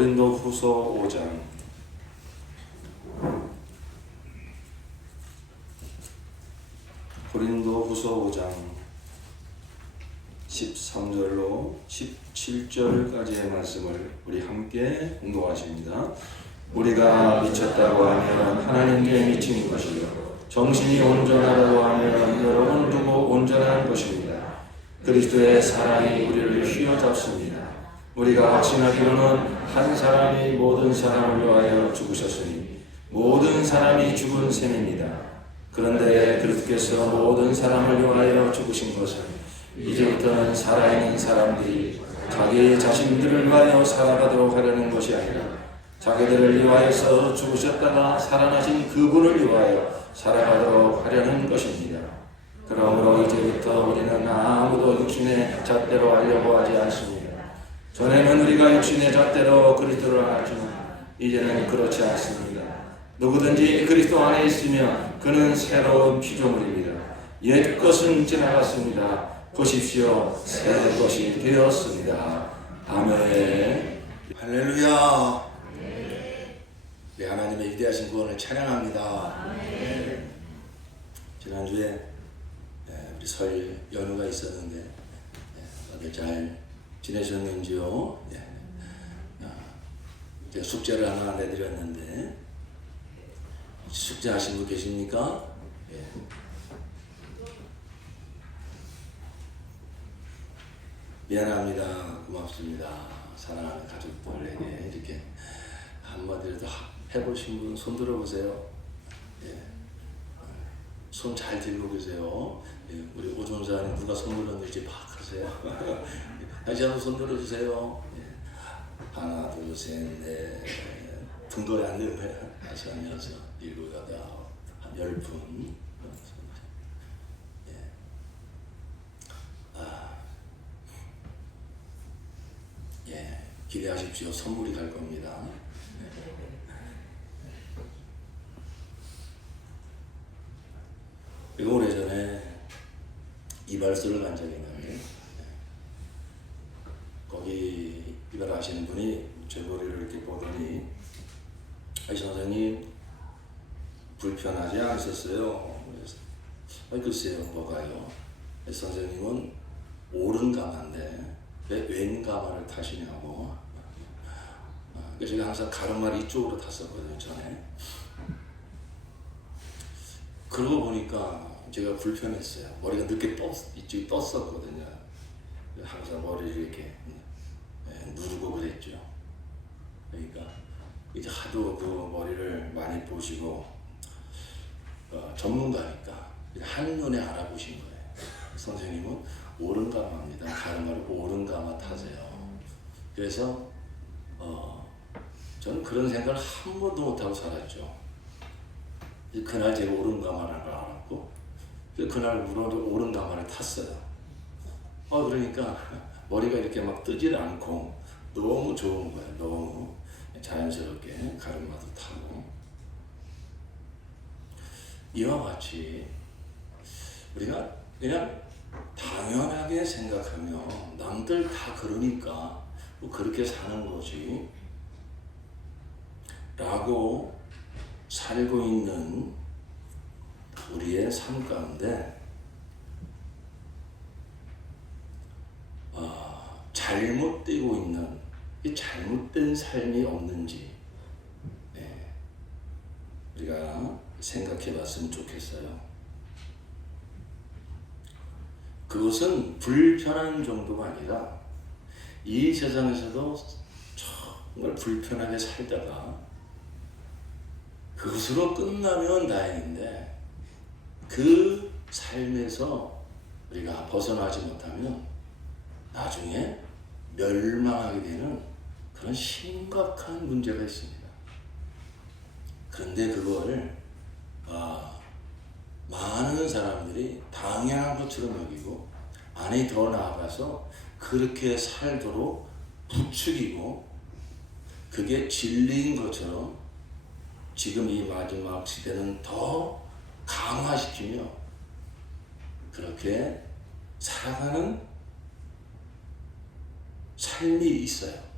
고린도후서 5장 고린도후서 5장 13절로 17절까지의 말씀을 우리 함께 공독하십니다. 우리가 미쳤다고 하면 하나님께 미친 것이요 정신이 온전하다고 하면 여러분을 두고 온전한 것입니다. 그리스도의 사랑이 우리를 휘어잡습니다. 우리가 확신하기로는 한 사람이 모든 사람을 위하여 죽으셨으니 모든 사람이 죽은 셈입니다. 그런데 그리스도께서 모든 사람을 위하여 죽으신 것은 이제부터는 살아있는 사람들이 자기 자신들을 위하여 살아가도록 하려는 것이 아니라 자기들을 위하여서 죽으셨다가 살아나신 그분을 위하여 살아가도록 하려는 것입니다. 그러므로 이제부터 우리는 아무도 육신의 잣대로 하려고 하지 않습니다. 전에는 우리가 육신의 잣대로 그리스도를 알았지만 이제는 그렇지 않습니다. 누구든지 그리스도 안에 있으면 그는 새로운 피조물입니다. 옛 것은 지나갔습니다. 보십시오, 새 것이 되었습니다. 아멘. 할렐루야. 네, 하나님의 위대하신 구원을 찬양합니다. 지난주에 우리 설 연휴가 있었는데 다들 잘 지내셨는지요? 제가 숙제를 하나 내드렸는데 숙제하신 분 계십니까? 미안합니다. 고맙습니다. 사랑하는 가족들에게 이렇게 한마디라도 해보신 분 손 들어보세요. 손 잘 들고 계세요. 우리 오종사님 누가 손 들었는지 파악하세요. 다시 한번 손 들어주세요. 하나, 둘, 셋, 넷. 등도에 안 되면 다섯, 여섯, 일곱, 여덟, 한 10분. 기대하십시오. 선물이 갈 겁니다. 그리고 오래전에 이발소를 간 적이 있는데 거기 이발하시는 분이 제 머리를 이렇게 보더니 선생님 불편하지 않으셨어요? 그래서 글쎄요, 뭐가요? 선생님은 오른 가마인데 왜 왼 가마를 타시냐고. 그래서 제가 항상 가르마를 이쪽으로 탔었거든요, 전에. 그러고 보니까 제가 불편했어요. 머리가 늦게 이쪽이 떴었거든요. 항상 머리를 이렇게 누르고 그랬죠. 그러니까 이제 하도 그 머리를 많이 보시고 전문가니까 한눈에 알아보신 거예요. 선생님은 오른 가마입니다. 가르마를 오른 가마 타세요. 그래서 저는 그런 생각을 한 번도 못하고 살았죠. 그날 제가 오른 가마를 알았고 그날 오른 가마를 탔어요. 그러니까 머리가 이렇게 막 뜨질 않고 너무 좋은 거예요. 너무 자연스럽게 가르마도 타고. 이와 같이 우리가 그냥 당연하게 생각하며 남들 다 그러니까 뭐 그렇게 사는 거지 라고 살고 있는 우리의 삶 가운데 잘못되고 있는 이 잘못된 삶이 없는지 우리가 생각해 봤으면 좋겠어요. 그것은 불편한 정도가 아니라 이 세상에서도 정말 불편하게 살다가 그것으로 끝나면 다행인데 그 삶에서 우리가 벗어나지 못하면 나중에 멸망하게 되는 그런 심각한 문제가 있습니다. 그런데 그걸 많은 사람들이 당연한 것처럼 여기고 안에 더 나아가서 그렇게 살도록 부추기고 그게 진리인 것처럼 지금 이 마지막 시대는 더 강화시키며 그렇게 살아가는 삶이 있어요.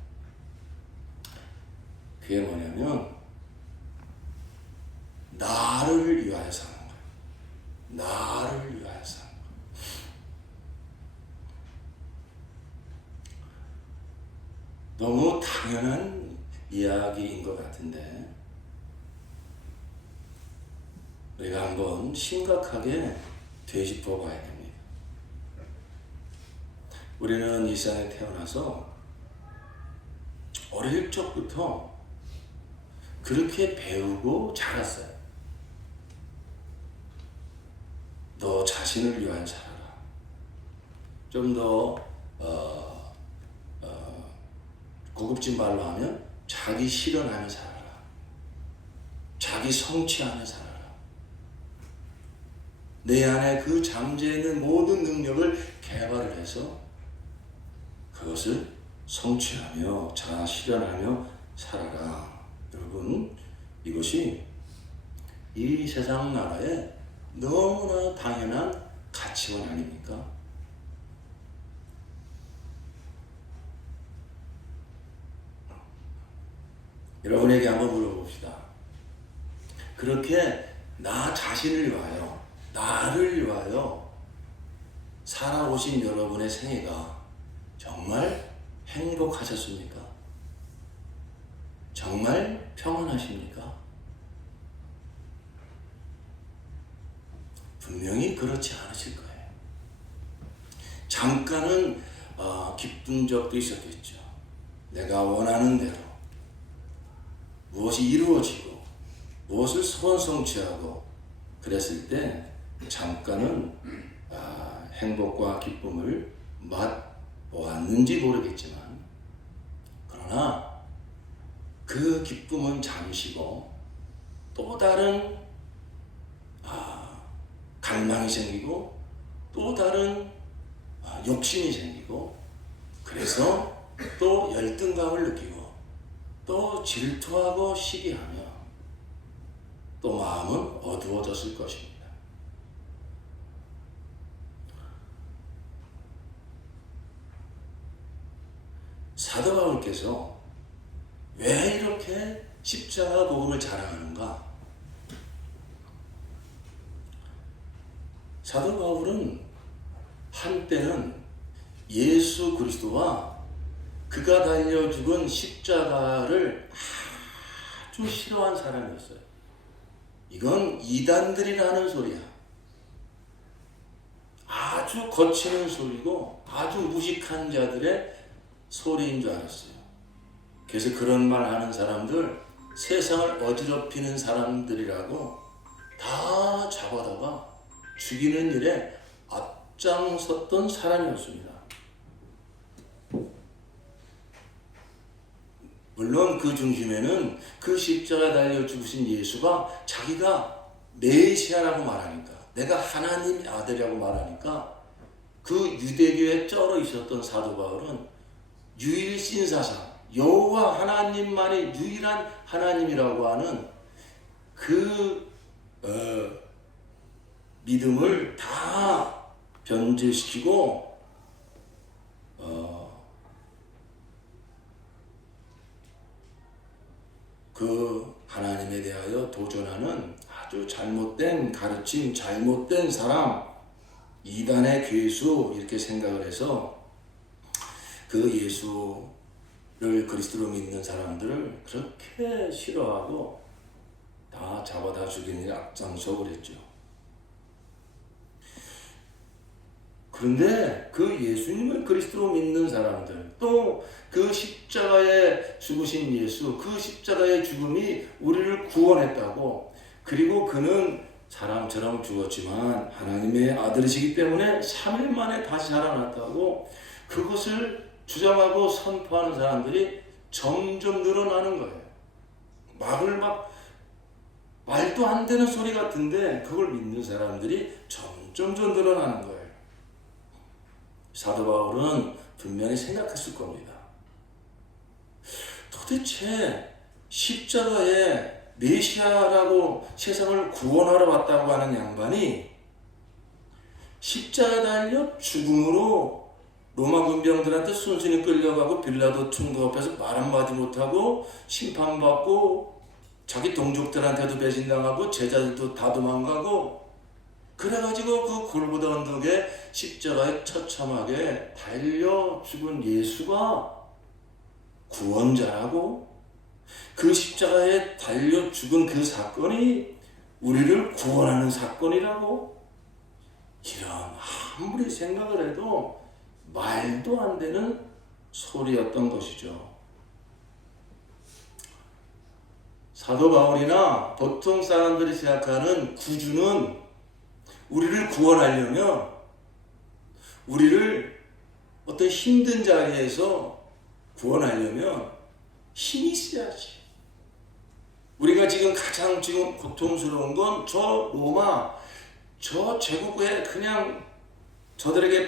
그게 뭐냐면 나를 위하여 사는 거예요. 나를 위하여 사는 거예요. 너무 당연한 이야기인 것 같은데 우리가 한번 심각하게 되짚어 봐야 됩니다. 우리는 이 세상에 태어나서 어릴 적부터 그렇게 배우고 자랐어요. 너 자신을 위하여 살아라. 좀 더 고급진 말로 하면 자기 실현하며 살아라. 자기 성취하며 살아라. 내 안에 그 잠재해 있는 모든 능력을 개발을 해서 그것을 성취하며 자아 실현하며 살아라. 여러분, 이것이 이 세상 나라에 너무나 당연한 가치관 아닙니까? 여러분에게 한번 물어봅시다. 그렇게 나 자신을 위하여, 나를 위하여 살아오신 여러분의 생애가 정말 행복하셨습니까? 정말 평안하십니까? 분명히 그렇지 않으실 거예요. 잠깐은 기쁜 적도 있었겠죠. 내가 원하는 대로 무엇이 이루어지고 무엇을 소원 성취하고 그랬을 때 잠깐은 행복과 기쁨을 맛보았는지 모르겠지만 그러나 그 기쁨은 잠시고 또 다른 갈망이 생기고 또 다른 욕심이 생기고 그래서 또 열등감을 느끼고 또 질투하고 시기하며 또 마음은 어두워졌을 것입니다. 사도 바울께서 왜 이렇게 십자가 복음을 자랑하는가? 사도 바울은 한때는 예수 그리스도와 그가 달려 죽은 십자가를 아주 싫어한 사람이었어요. 이건 이단들이라는 소리야. 아주 거치는 소리고 아주 무식한 자들의 소리인 줄 알았어요. 그래서 그런 말 하는 사람들, 세상을 어지럽히는 사람들이라고 다 잡아다가 죽이는 일에 앞장섰던 사람이었습니다. 물론 그 중심에는 그 십자가에 달려 죽으신 예수가 자기가 메시아라고 말하니까, 내가 하나님 아들이라고 말하니까 그 유대교에 쩔어 있었던 사도 바울은 유일신사상, 여호와 하나님만이 유일한 하나님이라고 하는 그 믿음을 다 변질시키고 그 하나님에 대하여 도전하는 아주 잘못된 가르침, 잘못된 사람, 이단의 괴수 이렇게 생각을 해서 그 예수를 그리스도로 믿는 사람들을 그렇게 싫어하고 다 잡아다 죽이는 일에 앞장서 그랬죠. 그런데 그 예수님을 그리스도로 믿는 사람들, 또 그 십자가에 죽으신 예수, 그 십자가의 죽음이 우리를 구원했다고, 그리고 그는 사람처럼 죽었지만 하나님의 아들이시기 때문에 3일 만에 다시 살아났다고, 그것을 주장하고 선포하는 사람들이 점점 늘어나는 거예요. 말도 안 되는 소리 같은데 그걸 믿는 사람들이 점점 늘어나는 거예요. 사도 바울은 분명히 생각했을 겁니다. 도대체 십자가에 메시아라고 세상을 구원하러 왔다고 하는 양반이 십자가에 달려 죽음으로 로마 군병들한테 순순히 끌려가고 빌라도 총독 앞에서 말 한마디 못하고 심판받고 자기 동족들한테도 배신당하고 제자들도 다 도망가고 그래가지고 그 골고다 언덕에 십자가에 처참하게 달려 죽은 예수가 구원자라고, 그 십자가에 달려 죽은 그 사건이 우리를 구원하는 사건이라고, 이런 아무리 생각을 해도 말도 안 되는 소리였던 것이죠. 사도 바울이나 보통 사람들이 생각하는 구주는 우리를 구원하려면 우리를 어떤 힘든 자리에서 구원하려면 힘이 있어야지. 우리가 지금 가장 지금 고통스러운 건 저 로마, 저 제국에 그냥 저들에게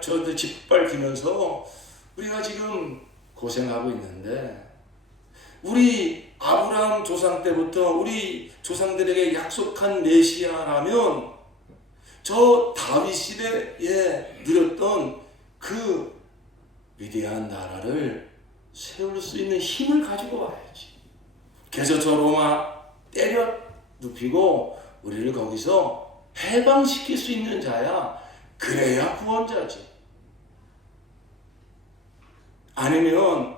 저들 짓밟히면서 우리가 지금 고생하고 있는데, 우리 아브라함 조상 때부터 우리 조상들에게 약속한 메시아라면 저 다윗 시대에 누렸던 그 위대한 나라를 세울 수 있는 힘을 가지고 와야지. 그래서 저 로마 때려 눕히고 우리를 거기서 해방시킬 수 있는 자야. 그래야 구원자지. 아니면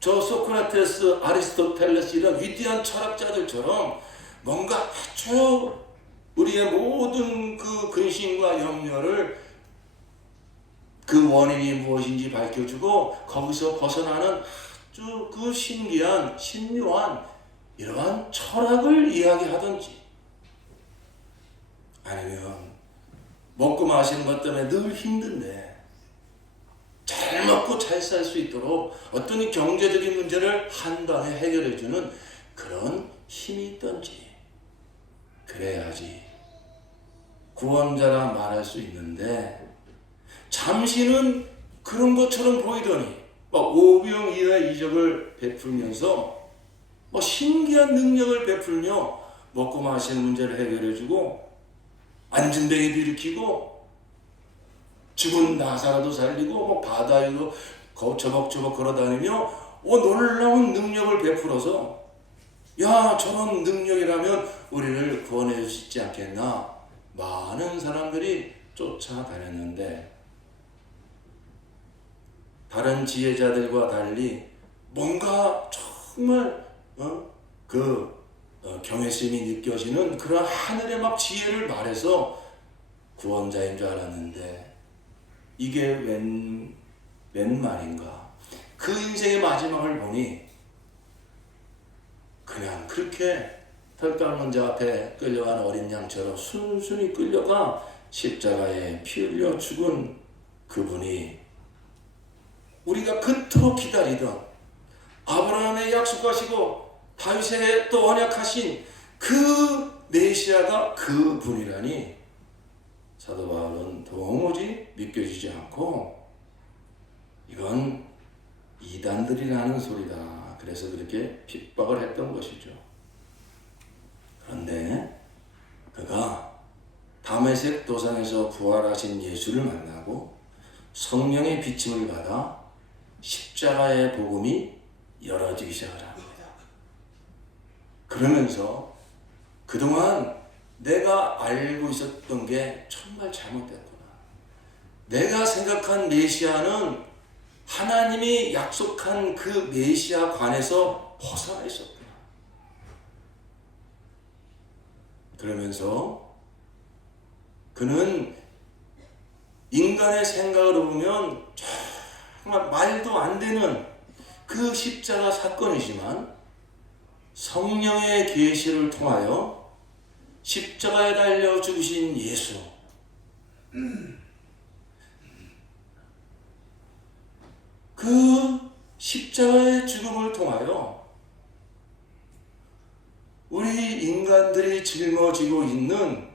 저 소크라테스, 아리스토텔레스 이런 위대한 철학자들처럼 뭔가 아주 우리의 모든 그 근심과 염려를 그 원인이 무엇인지 밝혀주고 거기서 벗어나는 아주 그 신기한 신묘한 이러한 철학을 이야기하든지, 아니면 먹고 마시는 것 때문에 늘 힘든데 잘 먹고 잘 살 수 있도록 어떤 경제적인 문제를 한 방에 해결해주는 그런 힘이 있든지, 그래야지 구원자라 말할 수 있는데, 잠시는 그런 것처럼 보이더니 오병이어의 이적을 베풀면서 신기한 능력을 베풀며 먹고 마시는 문제를 해결해주고 안진뱅이도 일으키고 죽은 나사로도 살리고 바다 위로 저벅저벅 걸어다니며 놀라운 능력을 베풀어서, 야, 저런 능력이라면 우리를 구원해 줄 수 있지 않겠나, 많은 사람들이 쫓아다녔는데, 다른 지혜자들과 달리 뭔가 정말 경외심이 느껴지는 그런 하늘의 막 지혜를 말해서 구원자인 줄 알았는데, 이게 웬 말인가. 그 인생의 마지막을 보니 그냥 그렇게 털 깎는 자 앞에 끌려간 어린 양처럼 순순히 끌려가 십자가에 피 흘려 죽은 그분이 우리가 그토록 기다리던 아브라함의 약속하시고 다윗에게 또 언약하신 그 메시아가 그분이라니 사도 바울은 도무지 믿겨지지 않고, 이건 이단들이라는 소리다. 그래서 그렇게 핍박을 했던 것이죠. 그런데 그가 다메섹 도상에서 부활하신 예수를 만나고 성령의 비침을 받아 십자가의 복음이 열어지기 시작을 합니다. 그러면서 그동안 내가 알고 있었던 게 정말 잘못됐구나. 내가 생각한 메시아는 하나님이 약속한 그 메시아 관에서 벗어나 있었구나. 그러면서 그는 인간의 생각으로 보면 정말 말도 안 되는 그 십자가 사건이지만, 성령의 계시를 통하여 십자가에 달려 죽으신 예수, 그 십자가의 죽음을 통하여 우리 인간들이 짊어지고 있는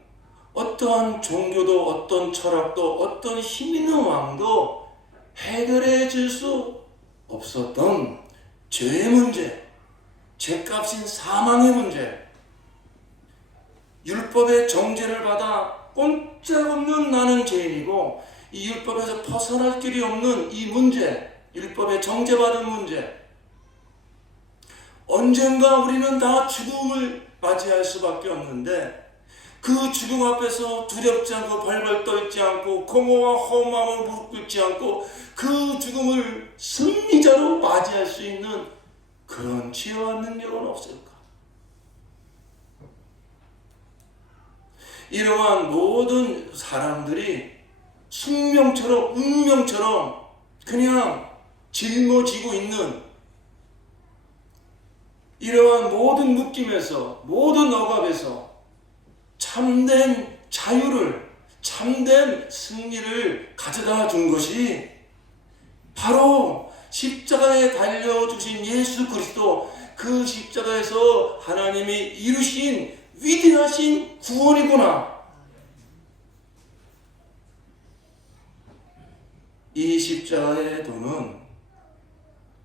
어떠한 종교도 어떤 철학도 어떤 힘 있는 왕도 해결해 줄 수 없었던 죄의 문제, 죄값인 사망의 문제, 율법의 정죄를 받아 꼼짝없는 나는 죄인이고 이 율법에서 벗어날 길이 없는 이 문제, 율법에 정죄받은 문제, 언젠가 우리는 다 죽음을 맞이할 수밖에 없는데 그 죽음 앞에서 두렵지 않고 발발 떨지 않고 공허와 허무함을 무릎 꿇지 않고 그 죽음을 승리자로 맞이할 수 있는 그런 지혜와 능력은 없을까? 이러한 모든 사람들이 숙명처럼 운명처럼 그냥 짊어지고 있는 이러한 모든 묶임에서 모든 억압에서 참된 자유를 참된 승리를 가져다 준 것이 바로 십자가에 달려주신 예수 그리스도, 그 십자가에서 하나님이 이루신 위대하신 구원이구나. 이 십자가의 도는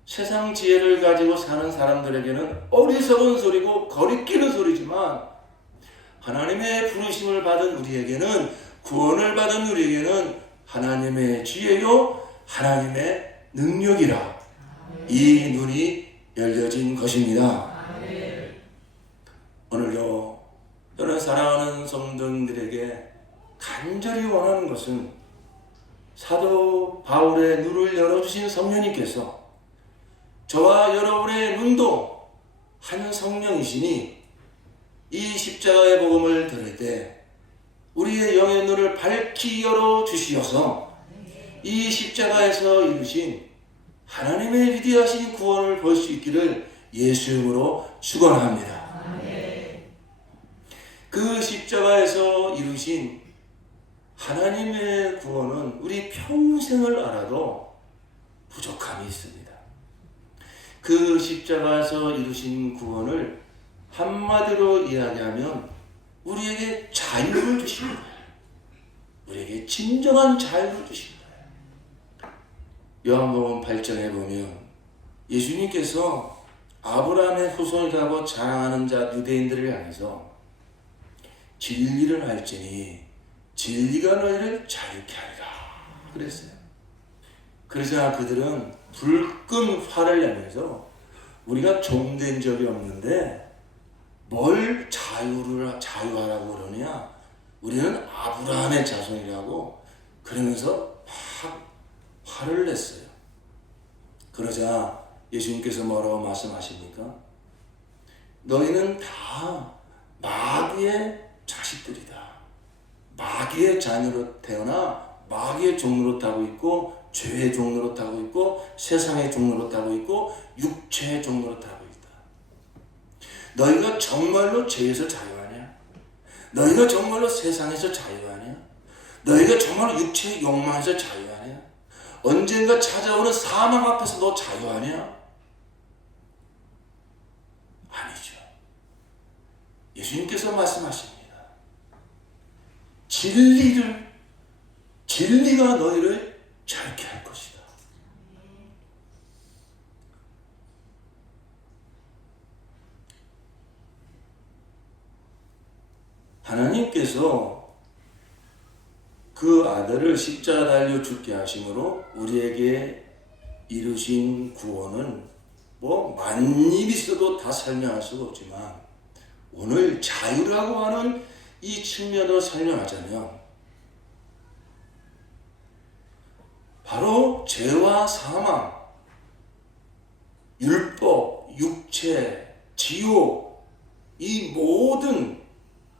세상 지혜를 가지고 사는 사람들에게는 어리석은 소리고 거리끼는 소리지만 하나님의 부르심을 받은 우리에게는, 구원을 받은 우리에게는 하나님의 지혜요 하나님의 능력이라 이 눈이 열려진 것입니다. 오늘도 저는 사랑하는 성도들에게 간절히 원하는 것은 사도 바울의 눈을 열어주신 성령님께서 저와 여러분의 눈도 한 성령이시니 이 십자가의 복음을 들을 때 우리의 영의 눈을 밝히 열어주시어서 이 십자가에서 이루신 하나님의 위대하신 구원을 볼 수 있기를 예수 이름으로 축원합니다. 그 십자가에서 이루신 하나님의 구원은 우리 평생을 알아도 부족함이 있습니다. 그 십자가에서 이루신 구원을 한마디로 이야기하면 우리에게 자유를 주신 거예요. 우리에게 진정한 자유를 주신 거예요. 요한복음 8장에 보면 예수님께서 아브라함의 후손이라고 자랑하는 자 유대인들을 향해서 진리를 알지니 진리가 너희를 자유케 하리라 그랬어요. 그러자 그들은 불끈 화를 내면서 우리가 종된 적이 없는데 뭘 자유하라고 그러냐, 우리는 아브라함의 자손이라고 그러면서 막 화를 냈어요. 그러자 예수님께서 뭐라고 말씀하십니까? 너희는 다 마귀의 자식들이다. 마귀의 자녀로 태어나 마귀의 종로로 타고 있고 죄의 종로로 타고 있고 세상의 종로로 타고 있고 육체의 종로로 타고 있다. 너희가 정말로 죄에서 자유하냐? 너희가 정말로 세상에서 자유하냐? 너희가 정말로 육체의 욕망에서 자유하냐? 언젠가 찾아오는 사망 앞에서 너 자유하냐? 아니죠. 예수님께서 말씀하십니다. 진리가 너희를 자유케 할 것이다. 하나님께서 그 아들을 십자가 달려 죽게 하심으로 우리에게 이루신 구원은 뭐 만입 있어도 다 설명할 수가 없지만 오늘 자유라고 하는 이 측면으로 설명하자면 바로 죄와 사망, 율법, 육체, 지옥 이 모든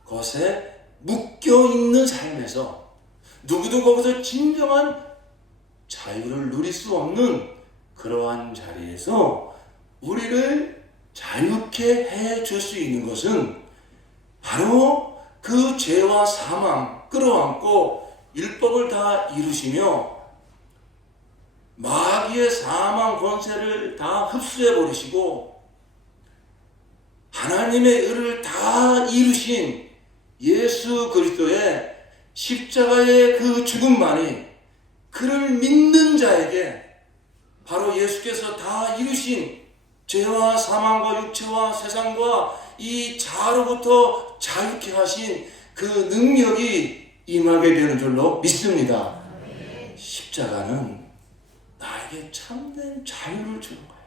것에 묶여있는 삶에서 누구도 거기서 진정한 자유를 누릴 수 없는 그러한 자리에서 우리를 자유케 해줄 수 있는 것은 바로 그 죄와 사망 끌어안고 율법을 다 이루시며 마귀의 사망 권세를 다 흡수해버리시고 하나님의 의를 다 이루신 예수 그리스도의 십자가의 그 죽음만이 그를 믿는 자에게 바로 예수께서 다 이루신 죄와 사망과 육체와 세상과 이 자로부터 자유케 하신 그 능력이 임하게 되는 줄로 믿습니다. 십자가는 나에게 참된 자유를 주는 거예요.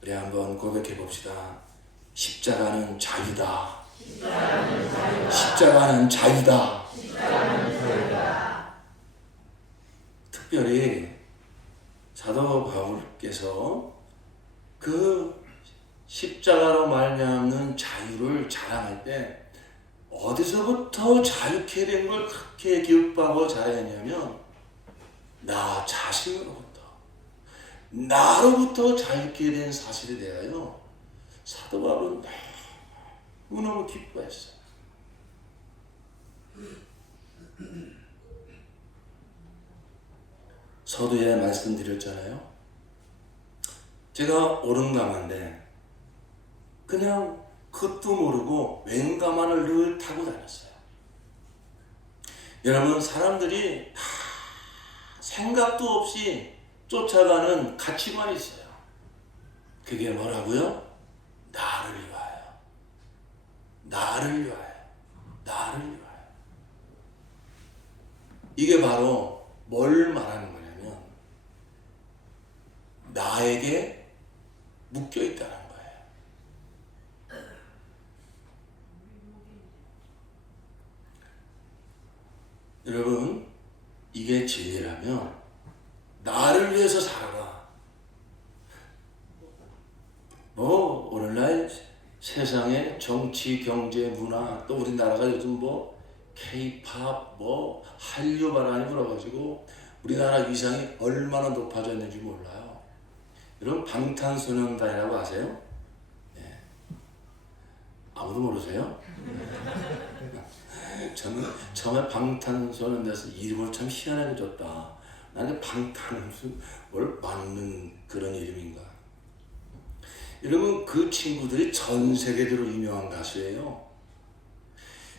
우리 한번 고백해 봅시다. 십자가는 자유다. 십자가는 자유다. 특별히 사도 바울께서 그 십자가로 말미암는 자유를 자랑할 때 어디서부터 자유케 된 걸 그렇게 기뻐하고 자랑했냐면 나 자신으로부터, 나로부터 자유케 된 사실에 대하여 사도 바울은 너무너무 기뻐했어요. 서두에 말씀드렸잖아요. 제가 오른가마인데 그냥 그것도 모르고 왼가마를 늘 타고 다녔어요. 여러분, 사람들이 다 생각도 없이 쫓아가는 가치관이 있어요. 그게 뭐라고요? 나를 위하여, 나를 위하여, 나를 위하여. 이게 바로 뭘 말하는 거냐면 나에게 묶여 있다는 거예요. 여러분, 이게 진리라면 나를 위해서 살아라. 오늘날 세상의 정치, 경제, 문화, 또 우리나라가 요즘 K-팝, 한류 바람이 불어가지고 우리나라 위상이 얼마나 높아졌는지 몰라요. 여러분, 방탄소년단이라고 아세요? 네. 아무도 모르세요? 저는 처음에 방탄소년단에서 이름을 참 희한하게 줬다. 나는 방탄은 무슨 뭘 맞는 그런 이름인가. 여러분, 그 친구들이 전 세계적으로 유명한 가수예요.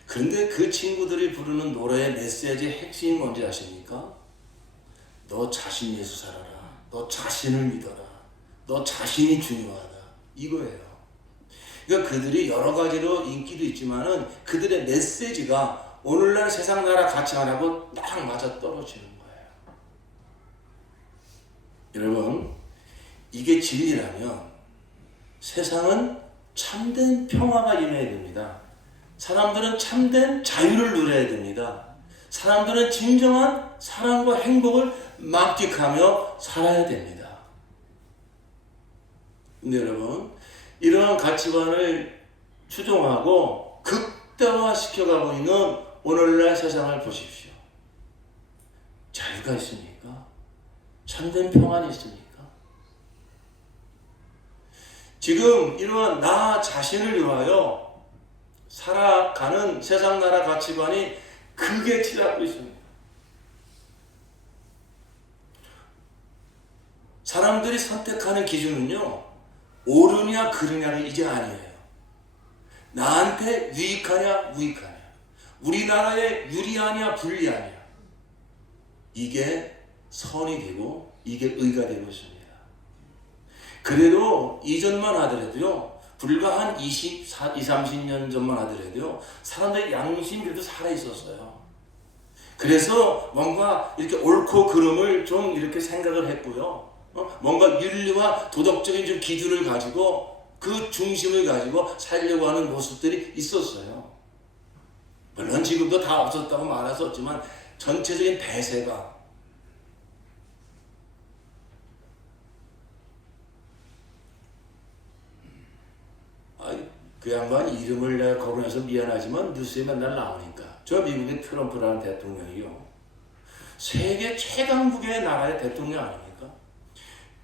그런데 그 친구들이 부르는 노래의 메시지의 핵심이 뭔지 아십니까? 너 자신 위해서 살아라. 너 자신을 믿어라. 너 자신이 중요하다. 이거예요. 그러니까 그들이 여러 가지로 인기도 있지만은 그들의 메시지가 오늘날 세상 나라 가치관하고 딱 맞아 떨어지는 거예요. 여러분, 이게 진리라면 세상은 참된 평화가 임해야 됩니다. 사람들은 참된 자유를 누려야 됩니다. 사람들은 진정한 사랑과 행복을 만끽하며 살아야 됩니다. 근데 여러분, 이러한 가치관을 추종하고 극대화시켜가고 있는 오늘날 세상을 보십시오. 자유가 있습니까? 참된 평안이 있습니까? 지금 이러한 나 자신을 위하여 살아가는 세상 나라 가치관이 크게 치닫고 있습니다. 사람들이 선택하는 기준은요, 옳으냐 그르냐가 이제 아니에요. 나한테 유익하냐 무익하냐, 우리나라에 유리하냐 불리하냐, 이게 선이 되고 이게 의가 되고 있습니다. 그래도 이전만 하더라도요, 불과 한 30년 전만 하더라도요, 사람들의 양심이 그래도 살아있었어요. 그래서 뭔가 이렇게 옳고 그름을 좀 이렇게 생각을 했고요. 뭔가 윤리와 도덕적인 좀 기준을 가지고 그 중심을 가지고 살려고 하는 모습들이 있었어요. 물론 지금도 다 없었다고 말할 수 없지만 전체적인 대세가 그 양반 이름을 내가 거론해서 미안하지만 뉴스에 맨날 나오니까 저 미국의 트럼프라는 대통령이요, 세계 최강국의 나라의 대통령 아닙니까?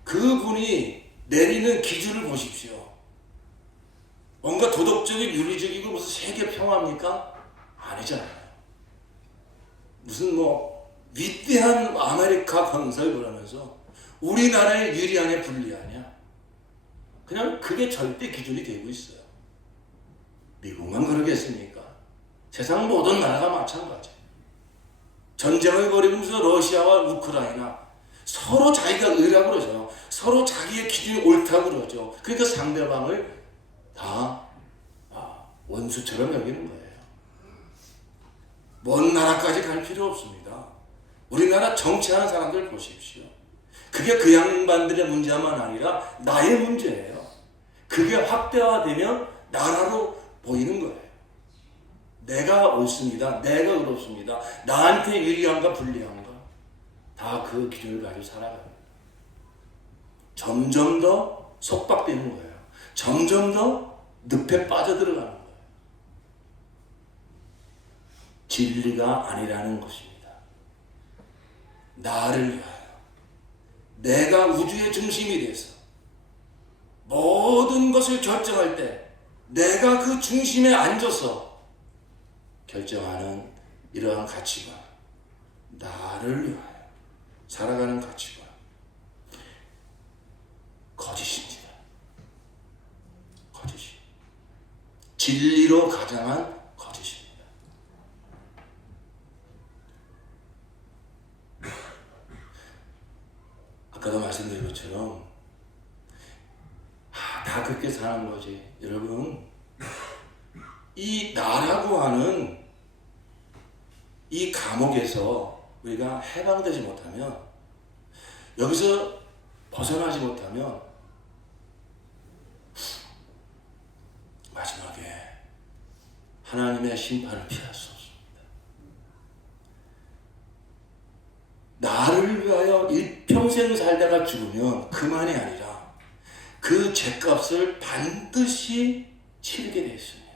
그분이 내리는 기준을 보십시오. 뭔가 도덕적인 윤리적이고 무슨 세계 평화입니까? 아니잖아요. 무슨 위대한 아메리카 건설 그러면서 우리나라의 유리하냐 불리하냐, 그냥 그게 절대 기준이 되고 있어요. 미국만 그러겠습니까? 세상 모든 나라가 마찬가지. 전쟁을 벌이면서 러시아와 우크라이나 서로 자기가 의라고 그러죠. 서로 자기의 기준이 옳다고 그러죠. 그러니까 상대방을 다 원수처럼 여기는 거예요. 먼 나라까지 갈 필요 없습니다. 우리나라 정치하는 사람들 보십시오. 그게 그 양반들의 문제만 아니라 나의 문제예요. 그게 확대화되면 나라로 보이는 거예요. 내가 옳습니다. 내가 의롭습니다. 나한테 유리한가 불리한가 다 그 기준을 가지고 살아가요. 점점 더 속박되는 거예요. 점점 더 늪에 빠져들어가는 거예요. 진리가 아니라는 것입니다. 나를 위하여 내가 우주의 중심이 돼서 모든 것을 결정할 때 내가 그 중심에 앉아서 결정하는 이러한 가치관, 나를 위하여 살아가는 가치관, 거짓입니다. 거짓이. 진리로 가장한 거짓입니다. 아까도 말씀드린 것처럼 다 그렇게 사는 거지. 여러분, 이 나라고 하는 이 감옥에서 우리가 해방되지 못하면, 여기서 벗어나지 못하면 마지막에 하나님의 심판을 피할 수 없습니다. 나를 위하여 일평생 살다가 죽으면 그만이 아니라 그 죄값을 반드시 치르게 되어 있습니다.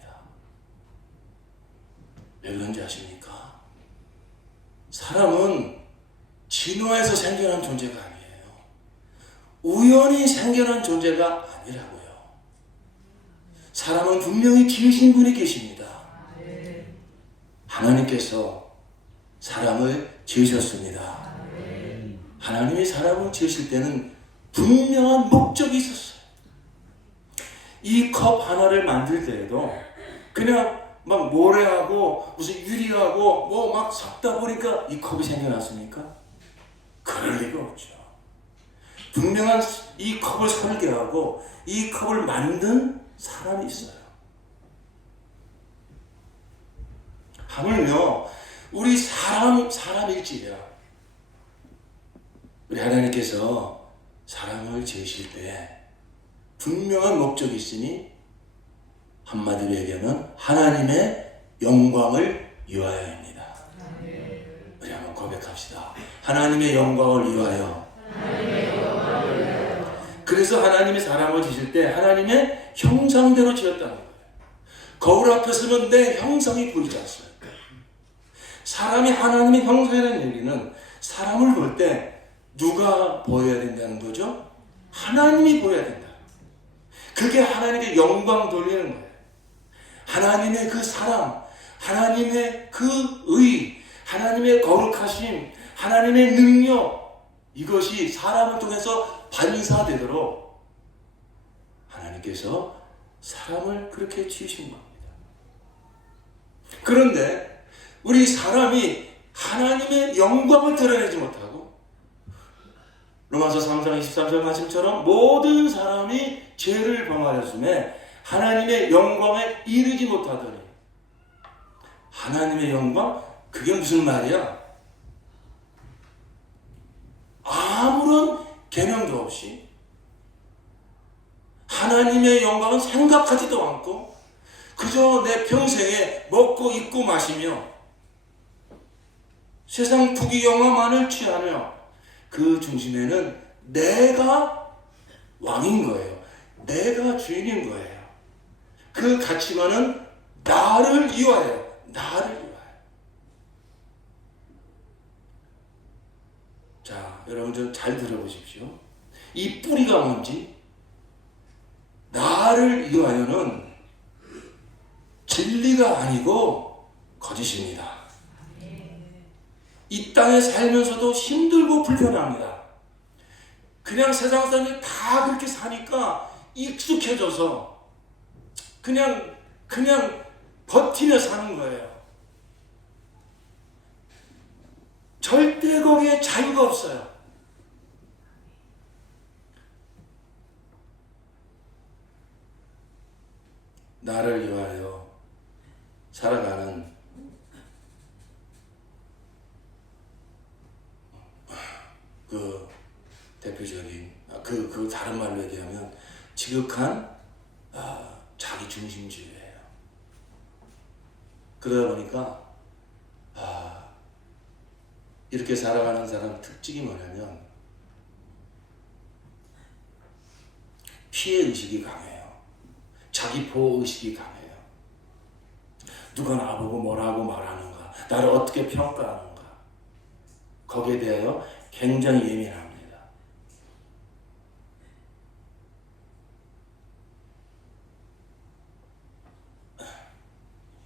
왜 그런지 아십니까? 사람은 진화에서 생겨난 존재가 아니에요. 우연히 생겨난 존재가 아니라고요. 사람은 분명히 지으신 분이 계십니다. 하나님께서 사람을 지으셨습니다. 하나님이 사람을 지으실 때는 분명한 목적이 있었어요. 이 컵 하나를 만들 때에도 그냥 막 모래하고 무슨 유리하고 뭐 막 섞다 보니까 이 컵이 생겨났습니까? 그럴 리가 없죠. 분명한 이 컵을 설계하고 이 컵을 만든 사람이 있어요. 하물며 우리 사람일지라 우리 하나님께서 사람을 지으실 때 분명한 목적이 있으니, 한마디로 얘기하면 하나님의 영광을 위하여입니다. 우리 한번 고백합시다. 하나님의 영광을 위하여. 그래서 하나님이 사람을 지으실 때 하나님의 형상대로 지었다는 거예요. 거울 앞에 서면 내 형상이 보이지 않습니까? 사람이 하나님의 형상이라는 얘기는 사람을 볼 때 누가 보여야 된다는 거죠? 하나님이 보여야 된다. 그게 하나님께 영광 돌리는 거예요. 하나님의 그 사랑, 하나님의 그 의, 하나님의 거룩하심, 하나님의 능력, 이것이 사람을 통해서 반사되도록 하나님께서 사람을 그렇게 지으신 겁니다. 그런데 우리 사람이 하나님의 영광을 드러내지 못하고, 로마서 3장 23절 말씀처럼 모든 사람이 죄를 범하였음에 하나님의 영광에 이르지 못하더니, 하나님의 영광? 그게 무슨 말이야? 아무런 개념도 없이 하나님의 영광은 생각하지도 않고 그저 내 평생에 먹고 입고 마시며 세상 부귀영화만을 취하며 그 중심에는 내가 왕인 거예요. 내가 주인인 거예요. 그 가치관은 나를 위하여, 나를 위하여. 자, 여러분 좀 잘 들어보십시오. 이 뿌리가 뭔지, 나를 위하여는 진리가 아니고 거짓입니다. 이 땅에 살면서도 힘들고 불편합니다. 그냥 세상 사람들이 다 그렇게 사니까 익숙해져서 그냥 버티며 사는 거예요. 절대 거기에 자유가 없어요. 나를 위하여 살아가는 지극한 자기 중심주의예요. 그러다 보니까 이렇게 살아가는 사람 특징이 뭐냐면 피해 의식이 강해요. 자기 보호 의식이 강해요. 누가 나보고 뭐라고 말하는가, 나를 어떻게 평가하는가, 거기에 대하여 굉장히 예민합니다.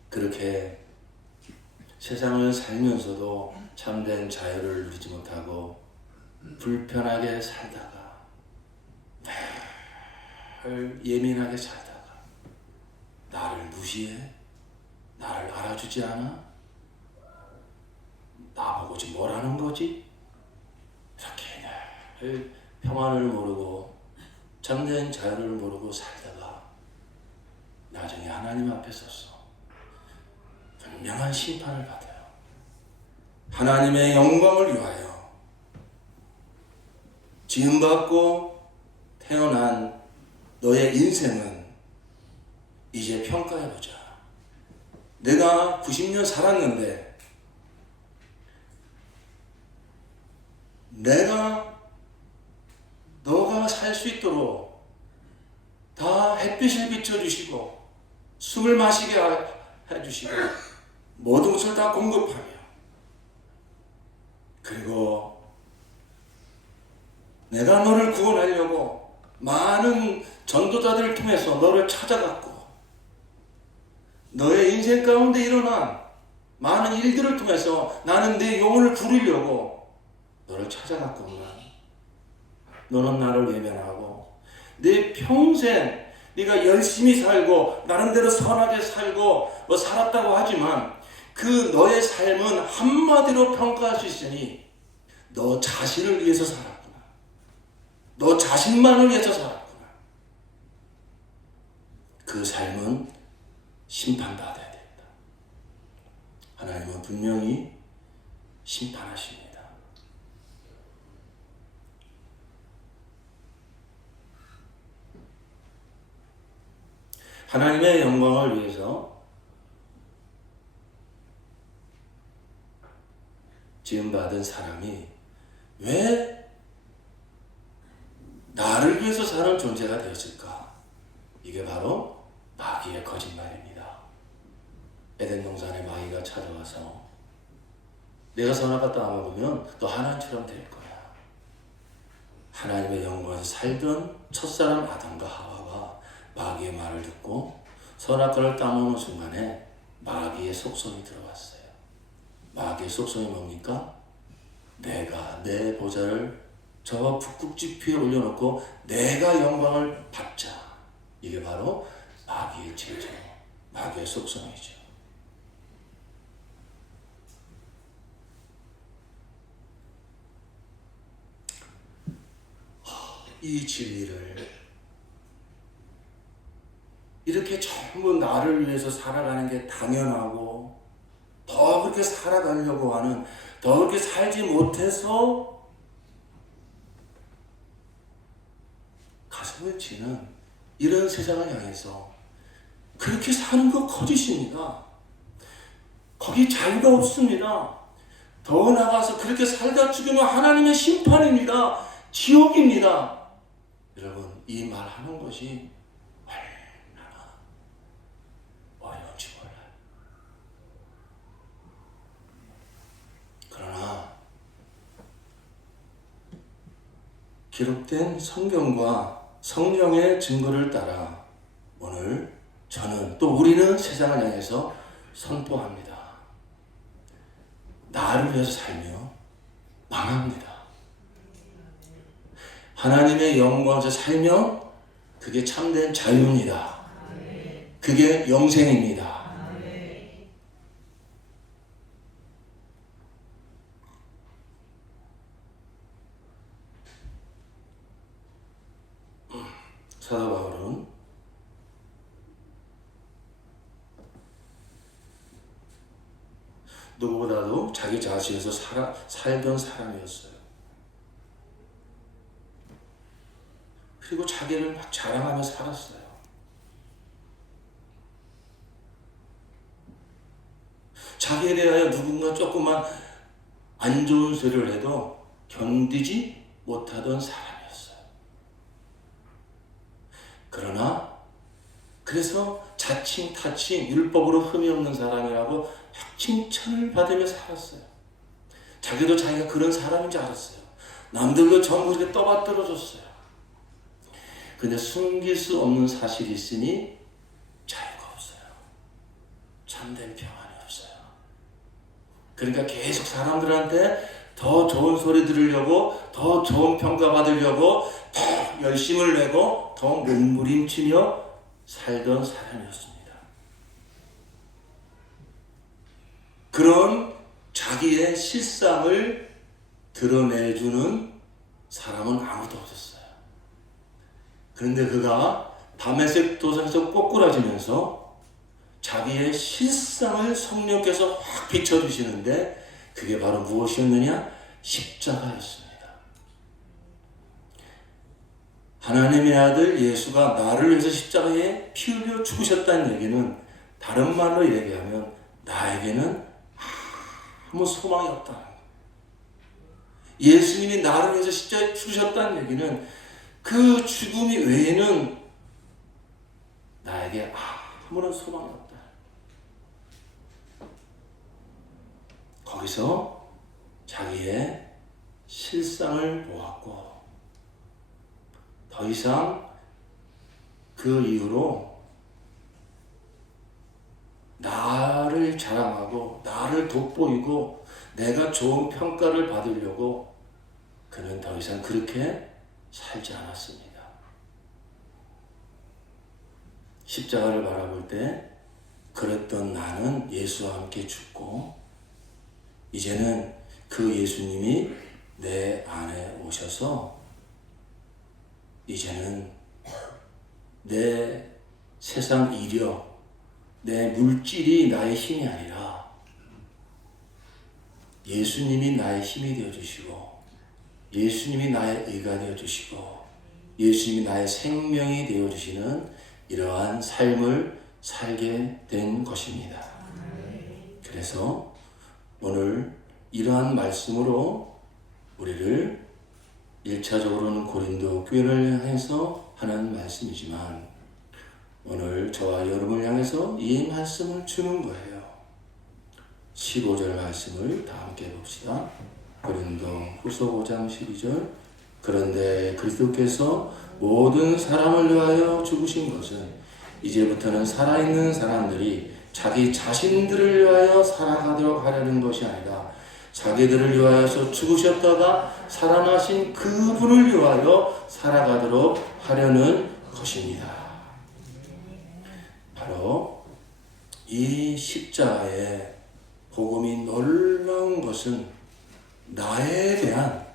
그렇게 세상을 살면서도 참된 자유를 누리지 못하고 불편하게 살다가 늘 예민하게 살다가 나를 무시해? 나를 알아주지 않아? 나보고 지금 뭐라는 거지? 이렇게 늘 평안을 모르고 참된 자유를 모르고 살다가 나중에 하나님 앞에 서서 분명한 심판을 받아요. 하나님의 영광을 위하여 지음받고 태어난 너의 인생은 이제 평가해보자. 내가 90년 살았는데 내가 너가 살 수 있도록 다 햇빛을 비춰주시고 숨을 마시게 해주시고 모든 것을 다 공급하며 그리고 내가 너를 구원하려고 많은 전도자들을 통해서 너를 찾아갔고 너의 인생 가운데 일어난 많은 일들을 통해서 나는 내 영혼을 부리려고 너를 찾아갔구나. 너는 나를 외면하고 내 평생 네가 열심히 살고 나름대로 선하게 살고 살았다고 하지만 그 너의 삶은 한마디로 평가할 수 있으니 너 자신을 위해서 살았구나. 너 자신만을 위해서 살았구나. 그 삶은 심판받아야 된다. 하나님은 분명히 심판하십니다. 하나님의 영광을 위해서 지음받은 사람이 왜 나를 위해서 사는 존재가 되었을까? 이게 바로 마귀의 거짓말입니다. 에덴 동산에 마귀가 찾아와서 내가 선악과 따먹으면 너 하나님처럼 될 거야. 하나님의 영광에서 살던 첫사람 아담과 하와가 마귀의 말을 듣고 선악과를 따먹는 순간에 마귀의 속성이 들어왔어요. 마귀의 속성이 뭡니까? 내가 내 보좌를 저 북극지피에 올려놓고 내가 영광을 받자. 이게 바로 마귀의 죄죠. 마귀의 속성이죠. 이 진리를 이렇게 전부 나를 위해서 살아가는 게 당연하고 더 그렇게 살아가려고 하는 더 그렇게 살지 못해서 가슴을 치는 이런 세상을 향해서 그렇게 사는 거 거짓입니다. 거기 자유가 없습니다. 더 나아가서 그렇게 살다 죽으면 하나님의 심판입니다. 지옥입니다. 여러분, 이 말하는 것이 얼마나 어려운지 몰라요. 그러나 기록된 성경과 성령의 증거를 따라 오늘 저는 또 우리는 세상을 향해서 선포합니다. 나를 위해서 살며 망합니다. 하나님의 영광에서 살며 그게 참된 자유입니다. 그게 영생입니다. 사도 바울은 누구보다도 자기 자신에서 살던 사람이었어요. 그리고 자기를 막 자랑하며 살았어요. 자기에 대하여 누군가 조금만 안 좋은 소리를 해도 견디지 못하던 사람이었어요. 그러나 그래서 자칭 타칭 율법으로 흠이 없는 사람이라고 칭찬을 받으며 살았어요. 자기도 자기가 그런 사람인 줄 알았어요. 남들도 전부 그렇게 떠받들어줬어요. 근데 숨길 수 없는 사실이 있으니 자유가 없어요. 참된 평안이 없어요. 그러니까 계속 사람들한테 더 좋은 소리 들으려고, 더 좋은 평가 받으려고 더 열심을 내고 더 몸부림치며 살던 사람이었습니다. 그런 자기의 실상을 드러내주는 사람은 아무도 없었어요. 그런데 그가 다메섹 도상에서 꼬꾸라지면서 자기의 실상을 성령께서 확 비춰주시는데 그게 바로 무엇이었느냐? 십자가였습니다. 하나님의 아들 예수가 나를 위해서 십자가에 피 흘려 죽으셨다는 얘기는 다른 말로 얘기하면 나에게는 아무 소망이 없다는 거예요. 예수님이 나를 위해서 십자가에 죽으셨다는 얘기는 그 죽음이 외에는 나에게 아무런 소망이 없다. 거기서 자기의 실상을 보았고 더 이상 그 이후로 나를 자랑하고 나를 돋보이고 내가 좋은 평가를 받으려고 그는 더 이상 그렇게 살지 않았습니다. 십자가를 바라볼 때 그랬던 나는 예수와 함께 죽고 이제는 그 예수님이 내 안에 오셔서 이제는 내 세상 이력, 내 물질이 나의 힘이 아니라 예수님이 나의 힘이 되어주시고 예수님이 나의 의가 되어주시고 예수님이 나의 생명이 되어주시는 이러한 삶을 살게 된 것입니다. 그래서 오늘 이러한 말씀으로 우리를 1차적으로는 고린도 교회를 향해서 하는 말씀이지만 오늘 저와 여러분을 향해서 이 말씀을 주는 거예요. 15절 말씀을 다 함께 봅시다. 고린도 후서 5장 12절 그런데 그리스도께서 모든 사람을 위하여 죽으신 것은 이제부터는 살아있는 사람들이 자기 자신들을 위하여 살아가도록 하려는 것이 아니라 자기들을 위하여서 죽으셨다가 살아나신 그분을 위하여 살아가도록 하려는 것입니다. 바로 이 십자가의 복음이 놀라운 것은 나에 대한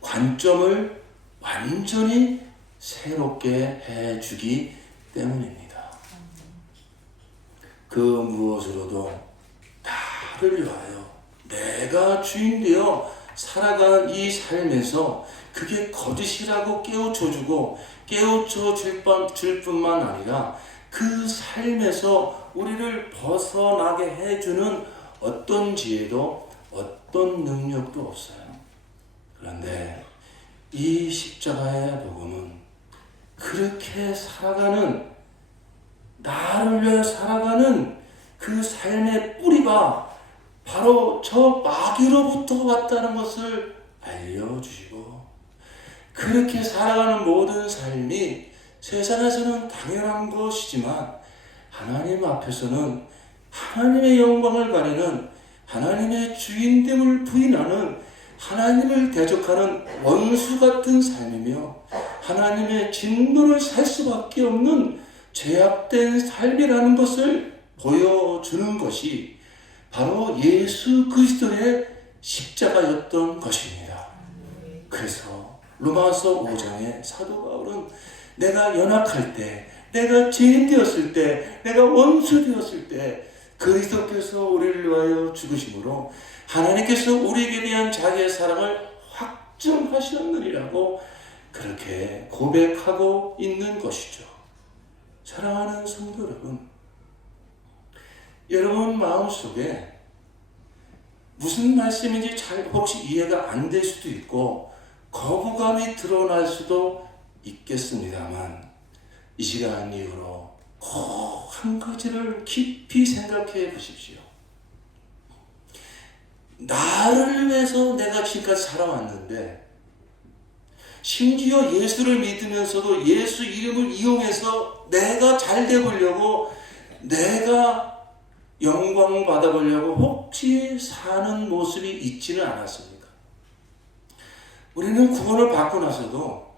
관점을 완전히 새롭게 해주기 때문입니다. 그 무엇으로도 나를 위하여 내가 주인되어 살아가는 이 삶에서 그게 거짓이라고 깨우쳐주고 깨우쳐 줄 뿐만 아니라 그 삶에서 우리를 벗어나게 해주는 어떤 지혜도 어떤 능력도 없어요. 그런데 이 십자가의 복음은 그렇게 살아가는 나를 위해 살아가는 그 삶의 뿌리가 바로 저 마귀로부터 왔다는 것을 알려주시고 그렇게 살아가는 모든 삶이 세상에서는 당연한 것이지만 하나님 앞에서는 하나님의 영광을 가리는 하나님의 주인됨을 부인하는 하나님을 대적하는 원수 같은 삶이며 하나님의 진노를 살 수밖에 없는 죄악된 삶이라는 것을 보여주는 것이 바로 예수 그리스도의 십자가였던 것입니다. 그래서 로마서 5장에 사도 바울은 내가 연약할 때, 내가 죄인 되었을 때, 내가 원수 되었을 때 그리스도께서 우리를 위하여 죽으심으로 하나님께서 우리에게 대한 자기의 사랑을 확증하셨느니라고 그렇게 고백하고 있는 것이죠. 사랑하는 성도 여러분, 여러분 마음속에 무슨 말씀인지 잘 혹시 이해가 안 될 수도 있고 거부감이 드러날 수도 있겠습니다만, 이 시간 이후로 꼭 한 가지를 깊이 생각해 보십시오. 나를 위해서 내가 지금까지 살아왔는데, 심지어 예수를 믿으면서도 예수 이름을 이용해서 내가 잘 되보려고, 내가 영광 받아보려고 혹시 사는 모습이 있지는 않았습니까? 우리는 구원을 받고 나서도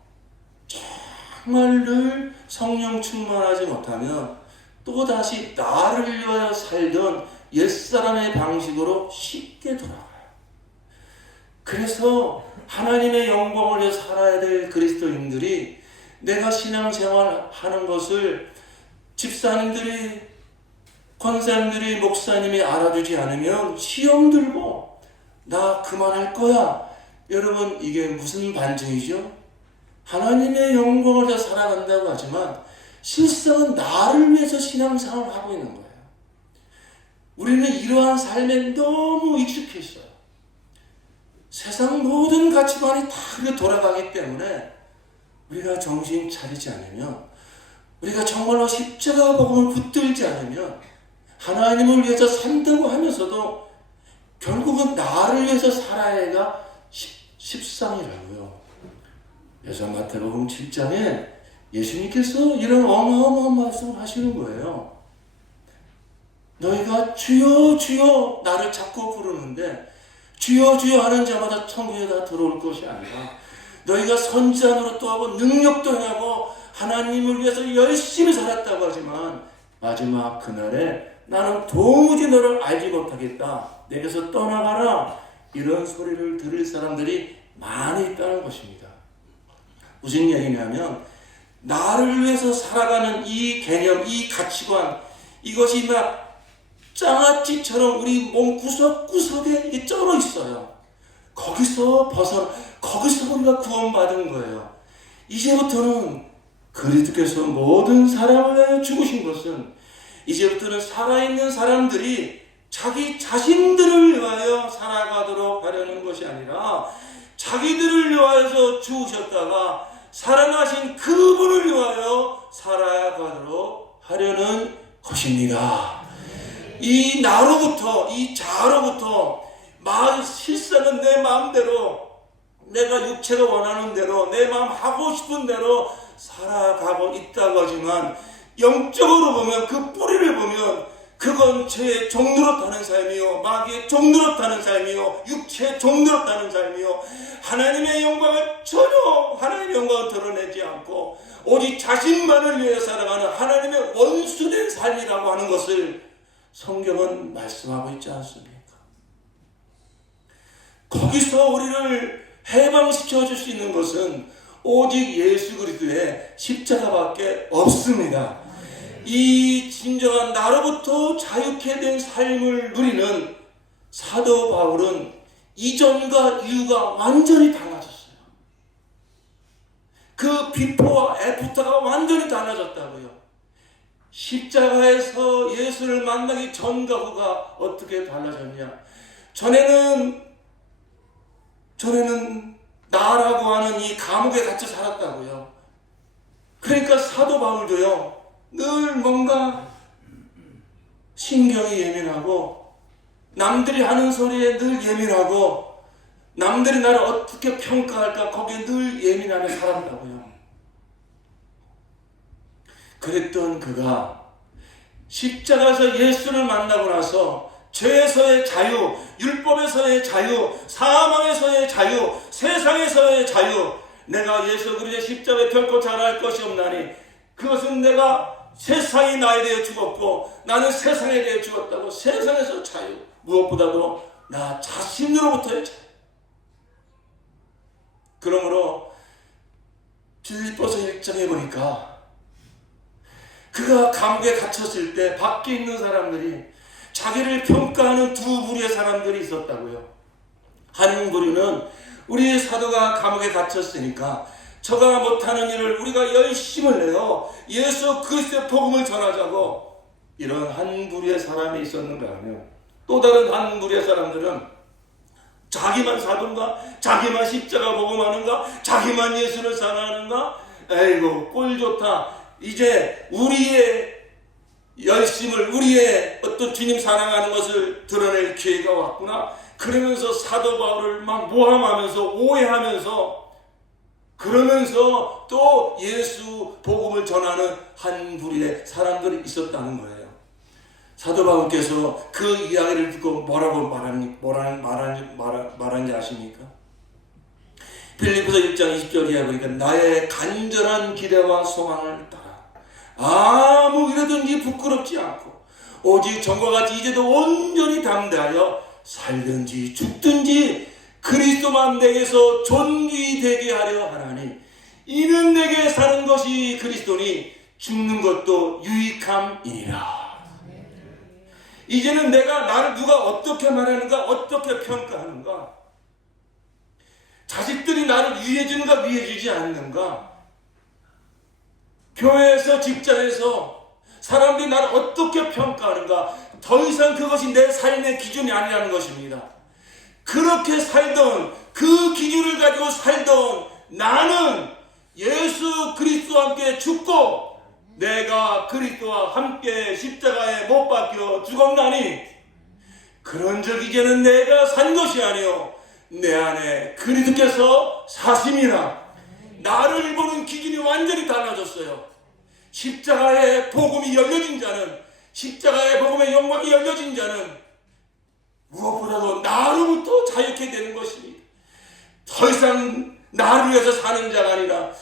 정말 늘 성령 충만하지 못하면 또다시 나를 위하여 살던 옛사람의 방식으로 쉽게 돌아가요. 그래서 하나님의 영광을 위해 살아야 될 그리스도인들이 내가 신앙생활 하는 것을 집사님들이, 권사님들이, 목사님이 알아주지 않으면 시험 들고 나 그만할 거야. 여러분, 이게 무슨 반증이죠? 하나님의 영광을 위해 살아간다고 하지만 실상은 나를 위해서 신앙생활을 하고 있는 거예요. 우리는 이러한 삶에 너무 익숙해 있어요. 세상 모든 가치관이 다 그렇게 돌아가기 때문에 우리가 정신 차리지 않으면, 우리가 정말로 십자가 복음을 붙들지 않으면, 하나님을 위해서 산다고 하면서도 결국은 나를 위해서 살아야가 십상이라고요. 그래서 마태복음 7장에 예수님께서 이런 어마어마한 말씀을 하시는 거예요. 너희가 주여 주여 나를 자꾸 부르는데, 주여 주여 하는 자마다 천국에 다 들어올 것이 아니라 너희가 선지자 노릇도 하고 능력도 행하고 하나님을 위해서 열심히 살았다고 하지만 마지막 그날에 나는 도무지 너를 알지 못하겠다, 내게서 떠나가라, 이런 소리를 들을 사람들이 많이 있다는 것입니다. 무슨 얘기냐면, 나를 위해서 살아가는 이 개념, 이 가치관, 이것이 막 장아찌처럼 우리 몸 구석구석에 이게 쩔어 있어요. 거기서 거기서 우리가 구원받은 거예요. 이제부터는 그리스도께서 모든 사람을 위하여 죽으신 것은, 이제부터는 살아있는 사람들이 자기 자신들을 위하여 살아가도록 하려는 것이 아니라 자기들을 위하여서 죽으셨다가 살아나신 그분을 위하여 살아가도록 하려는 것입니다. 이 나로부터, 이 자로부터 실상은 내 마음대로, 내가 육체가 원하는 대로, 내 마음 하고 싶은 대로 살아가고 있다고 하지만 영적으로 보면, 그 뿌리를 보면 그건 죄의 종노릇하는 삶이요, 마귀의 종노릇하는 삶이요, 육체의 종노릇하는 삶이요, 하나님의 영광을 전혀, 하나님의 영광을 드러내지 않고 오직 자신만을 위해 살아가는 하나님의 원수된 삶이라고 하는 것을 성경은 말씀하고 있지 않습니까? 거기서 우리를 해방시켜 줄 수 있는 것은 오직 예수 그리스도의 십자가밖에 없습니다. 이 진정한 나로부터 자유케 된 삶을 누리는 사도 바울은 이전과 이후가 완전히 달라졌어요. 그 비포와 애프터가 완전히 달라졌다고요. 십자가에서 예수를 만나기 전과 후가 어떻게 달라졌냐? 전에는 나라고 하는 이 감옥에 갇혀 살았다고요. 그러니까 사도 바울도요, 늘 뭔가 신경이 예민하고, 남들이 하는 소리에 늘 예민하고, 남들이 나를 어떻게 평가할까 거기에 늘 예민하는 사람이라고요. 그랬던 그가 십자가에서 예수를 만나고 나서 죄에서의 자유, 율법에서의 자유, 사망에서의 자유, 세상에서의 자유, 내가 예수 그리스도의 십자가에 결코 자랄 것이 없나니 그것은 내가 세상이 나에 대해 죽었고 나는 세상에 대해 죽었다고, 세상에서 자유, 무엇보다도 나 자신으로부터의 자유. 그러므로 빌립보서 1장에 보니까 그가 감옥에 갇혔을 때 밖에 있는 사람들이 자기를 평가하는 두 부류의 사람들이 있었다고요. 한 부류는 우리 사도가 감옥에 갇혔으니까 저가 못하는 일을 우리가 열심을 내어 예수 그리스도의 복음을 전하자고 이런 한 부류의 사람이 있었는가 하면, 또 다른 한 부류의 사람들은 자기만 사든가, 자기만 십자가 복음하는가, 자기만 예수를 사랑하는가, 에이고 꼴 좋다, 이제 우리의 열심을, 우리의 어떤 주님 사랑하는 것을 드러낼 기회가 왔구나, 그러면서 사도 바울을 막 모함하면서 오해하면서, 그러면서 또 예수 복음을 전하는 한 부류의 사람들이 있었다는 거예요. 사도 바울께서 그 이야기를 듣고 뭐라고 말하는지 아십니까? 빌립보서 1장 20절 이하에 보니까 나의 간절한 기대와 소망을 따라 아무 일이든지 부끄럽지 않고 오직 전과 같이 이제도 온전히 담대하여 살든지 죽든지 그리스도만 내게서 존귀되게 하려 하나니 이는 내게 사는 것이 그리스도니 죽는 것도 유익함이니라. 이제는 내가 나를 누가 어떻게 말하는가, 어떻게 평가하는가, 자식들이 나를 위해주는가 위해주지 않는가, 교회에서 직장에서 사람들이 나를 어떻게 평가하는가, 더 이상 그것이 내 삶의 기준이 아니라는 것입니다. 그렇게 살던, 그 기준을 가지고 살던 나는 예수 그리스도와 함께 죽고 내가 그리스도와 함께 십자가에 못 박혀 죽었나니 그런 적 이제는 내가 산 것이 아니요 내 안에 그리스도께서 사심이라. 나를 보는 기준이 완전히 달라졌어요. 십자가의 복음이 열려진 자는, 십자가의 복음의 영광이 열려진 자는 무엇보다도 나로부터 자유케 되는 것입니다. 더 이상 나를 위해서 사는 자가 아니라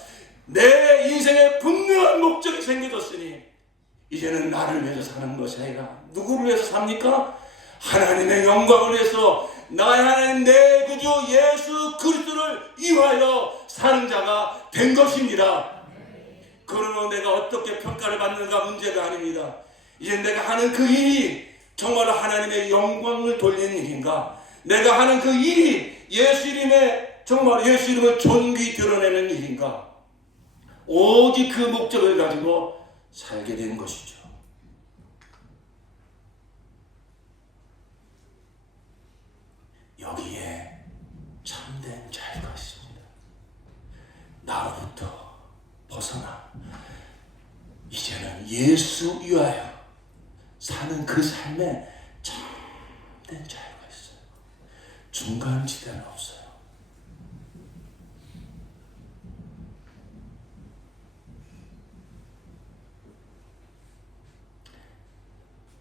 내 인생에 분명한 목적이 생겨졌으니 이제는 나를 위해서 사는 것이 아니라 누구를 위해서 삽니까? 하나님의 영광을 위해서 나의 하나님 내 구주 예수 그리스도를 위하여 사는 자가 된 것입니다. 그러므로 내가 어떻게 평가를 받는가 문제가 아닙니다. 이제 내가 하는 그 일이 정말 하나님의 영광을 돌리는 일인가, 내가 하는 그 일이 예수 이름에 정말 예수 이름을 존귀 드러내는 일인가, 오직 그 목적을 가지고 살게 된 것이죠. 여기에 참된 자유가 있습니다. 나로부터 벗어나 이제는 예수 위하여 사는 그 삶에 참된 자유가 있어요. 중간지대는 없어요.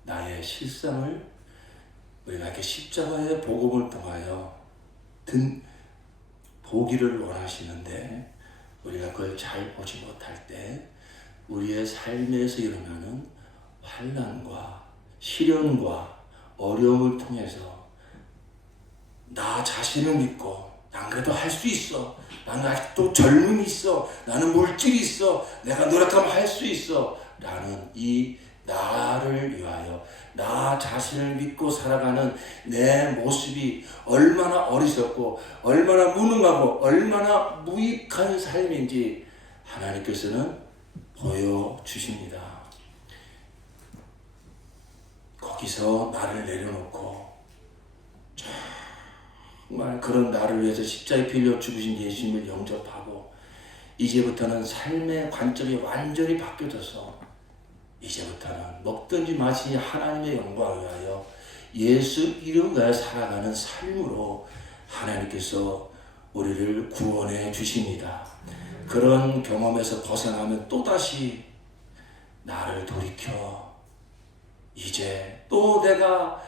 나의 실상을 우리가 이렇게 십자가의 복음을 통하여 보기를 원하시는데 우리가 그걸 잘 보지 못할 때 우리의 삶에서 일어나는 환난과 시련과 어려움을 통해서 나 자신을 믿고 난 그래도 할 수 있어, 나는 아직도 젊음이 있어, 나는 물질이 있어, 내가 노력하면 할 수 있어 라는 이 나를 위하여 나 자신을 믿고 살아가는 내 모습이 얼마나 어리석고 얼마나 무능하고 얼마나 무익한 삶인지 하나님께서는 보여주십니다. 거기서 나를 내려놓고 정말 그런 나를 위해서 십자가에 빌려 죽으신 예수님을 영접하고 이제부터는 삶의 관점이 완전히 바뀌어져서 이제부터는 먹든지 마시든지 하나님의 영광을 위하여 예수 이름을 살아가는 삶으로 하나님께서 우리를 구원해 주십니다. 그런 경험에서 벗어나면 또다시 나를 돌이켜 이제 또 내가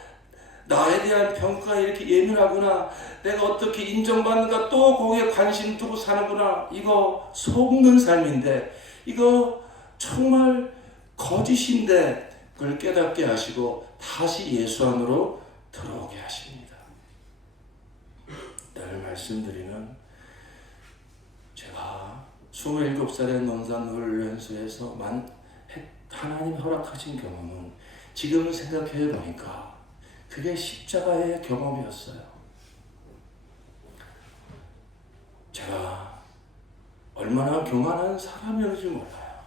나에 대한 평가에 이렇게 예민하구나, 내가 어떻게 인정받는가 또 거기에 관심 두고 사는구나, 이거 속는 삶인데 이거 정말 거짓인데 그걸 깨닫게 하시고 다시 예수 안으로 들어오게 하십니다. 늘 말씀드리는 제가 27살의 논산훈련소에서 하나님 허락하신 경험은 지금 생각해 보니까 그게 십자가의 경험이었어요. 제가 얼마나 교만한 사람이었는지 몰라요.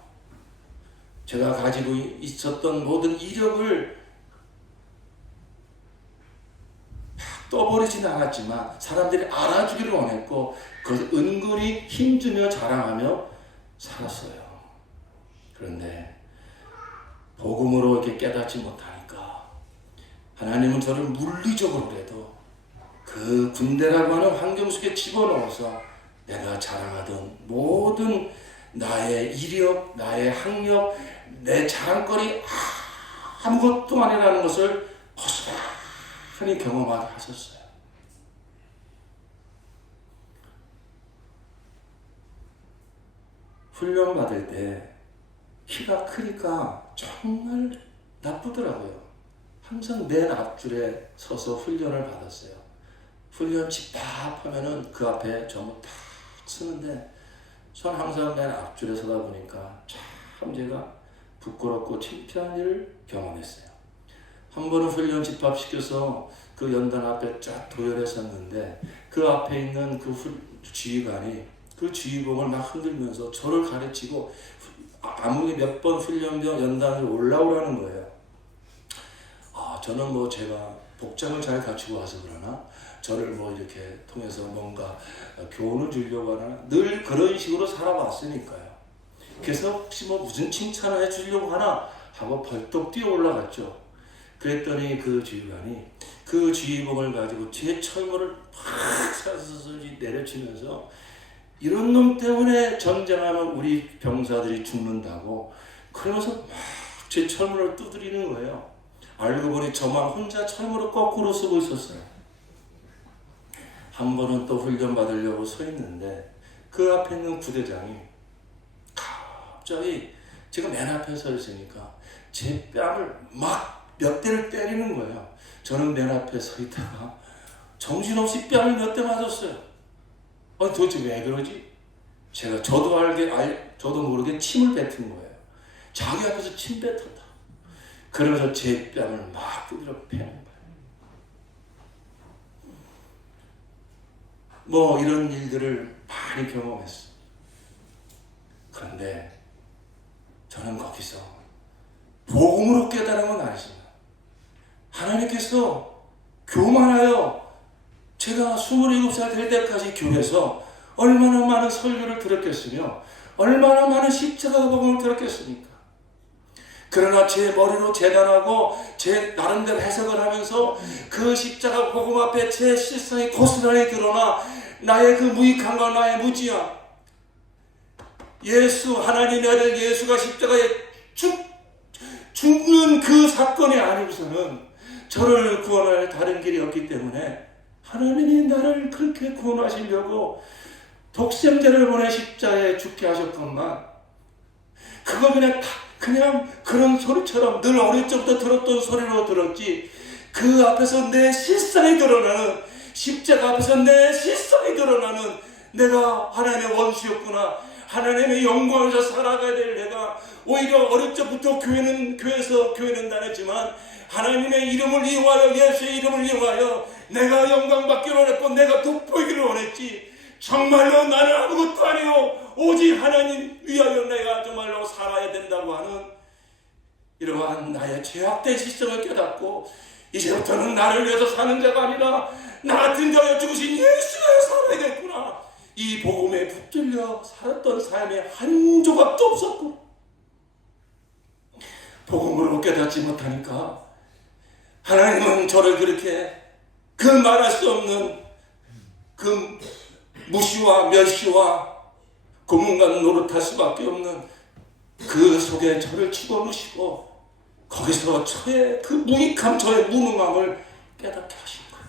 제가 가지고 있었던 모든 이력을 떠버리진 않았지만 사람들이 알아주기를 원했고 그것을 은근히 힘주며 자랑하며 살았어요. 그런데 복음으로 이렇게 깨닫지 못하니까 하나님은 저를 물리적으로라도 그 군대라고 하는 환경 속에 집어넣어서 내가 자랑하던 모든 나의 이력, 나의 학력, 내 자랑거리 아무것도 아니라는 것을 고스란히 경험하게 하셨어요. 훈련 받을 때 키가 크니까 정말 나쁘더라고요. 항상 맨 앞줄에 서서 훈련을 받았어요. 훈련 집합하면은 그 앞에 전부 다 쓰는데 전 항상 맨 앞줄에 서다 보니까 참 제가 부끄럽고 창피한 일을 경험했어요. 한 번은 훈련 집합시켜서 그 연단 앞에 쫙 도열해 섰는데 그 앞에 있는 그 지휘관이 그 지휘봉을 막 흔들면서 저를 가르치고 아무리 몇 번 훈련병 연단을 올라오라는 거예요. 저는 뭐 제가 복장을 잘 갖추고 와서 그러나 저를 뭐 이렇게 통해서 뭔가 교훈을 주려고 하나 늘 그런 식으로 살아왔으니까요. 그래서 혹시 뭐 무슨 칭찬을 해주려고 하나 하고 벌떡 뛰어 올라갔죠. 그랬더니 그 지휘관이 그 지휘봉을 가지고 제 철문을 팍 사서서 내려치면서 이런 놈 때문에 전쟁하면 우리 병사들이 죽는다고 그러면서 막 제 철문을 두드리는 거예요. 알고 보니 저만 혼자 철문을 거꾸로 쓰고 있었어요. 한 번은 또 훈련 받으려고 서 있는데 그 앞에 있는 부대장이 갑자기 제가 맨 앞에 서 있으니까 제 뺨을 막 몇 대를 때리는 거예요. 저는 맨 앞에 서 있다가 정신없이 뺨을 몇 대 맞았어요. 도대체 왜 그러지? 저도 모르게 침을 뱉은 거예요. 자기 앞에서 침 뱉었다. 그러면서 제 뺨을 막 두드려 패는 거예요. 뭐 이런 일들을 많이 경험했어요. 그런데 저는 거기서 복음으로 깨달은 건 아니지만 하나님께서 교만하여 제가 27살 될 때까지 교회에서 얼마나 많은 설교를 들었겠으며 얼마나 많은 십자가 복음을 들었겠습니까? 그러나 제 머리로 재단하고 제 나름대로 해석을 하면서 그 십자가 복음 앞에 제 실상이 고스란히 드러나 나의 그 무익함과 나의 무지함, 예수 하나님의 아들 예수가 십자가에 죽는 그 사건이 아니고서는 저를 구원할 다른 길이 없기 때문에 하나님이 나를 그렇게 구원하시려고 독생자를 보내 십자가에 죽게 하셨건만 그거 그냥 그런 소리처럼 늘 어릴 적부터 들었던 소리로 들었지 그 앞에서 내 실상이 드러나는 십자가 앞에서 내 실상이 드러나는 내가 하나님의 원수였구나 하나님의 영광에서 살아가야 될 내가 오히려 어릴 적부터 교회는 다녔지만 하나님의 이름을 이용하여 예수의 이름을 이용하여 내가 영광 받기를 원했고 내가 돋보이기를 원했지 정말로 나는 아무것도 아니요 오직 하나님 위하여 내가 정말로 살아야 된다고 하는 이러한 나의 죄악된 실성을 깨닫고 이제부터는 나를 위해서 사는 자가 아니라 나 같은 자여 죽으신 예수를 살아야겠구나 이 복음에 붙들려 살았던 삶에 한 조각도 없었고 복음으로 깨닫지 못하니까 하나님은 저를 그렇게 그 말할 수 없는 그 무시와 멸시와 고문관 노릇할 수밖에 없는 그 속에 저를 집어넣으시고 거기서 저의 그 무익함, 저의 무능함을 깨닫게 하신 거예요.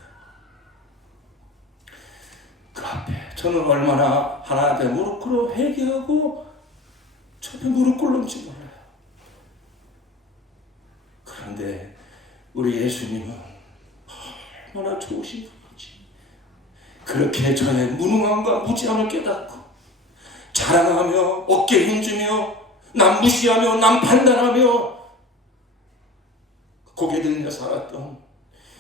그 앞에 저는 얼마나 하나님께 무릎 꿇어 회개하고 저에 무릎 꿇는지 몰라요. 그런데 우리 예수님은 얼마나 좋으신 분인지 그렇게 저의 무능함과 무지함을 깨닫고 자랑하며 어깨 힘주며 남 무시하며 남 판단하며 고개 들며 살았던